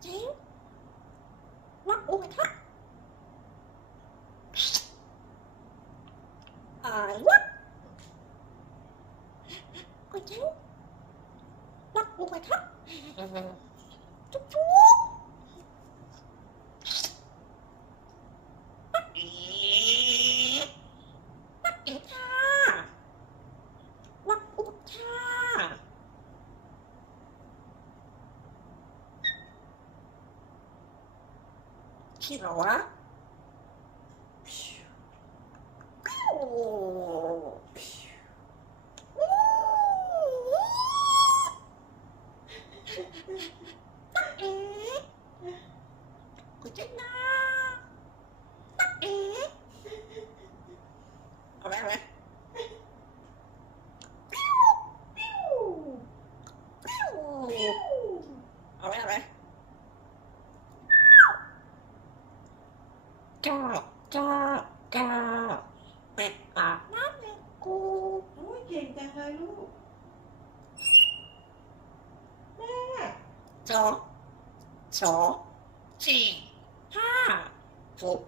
chén lắc u thắt à quất con chén lắc u thắt chút chút. ที่เหรอวะปิ้วตักเอ๋กูจะนา ตักเอ๋เอาไหมเอาไหมปิ้วปิ้วปิ้วเอาไหมเอาไหมจ้าจ้าจ้าป็ดอาบน้ำเลยกูโอ้ยเก่งจังเลยลูกสองสองสี่ห้าหก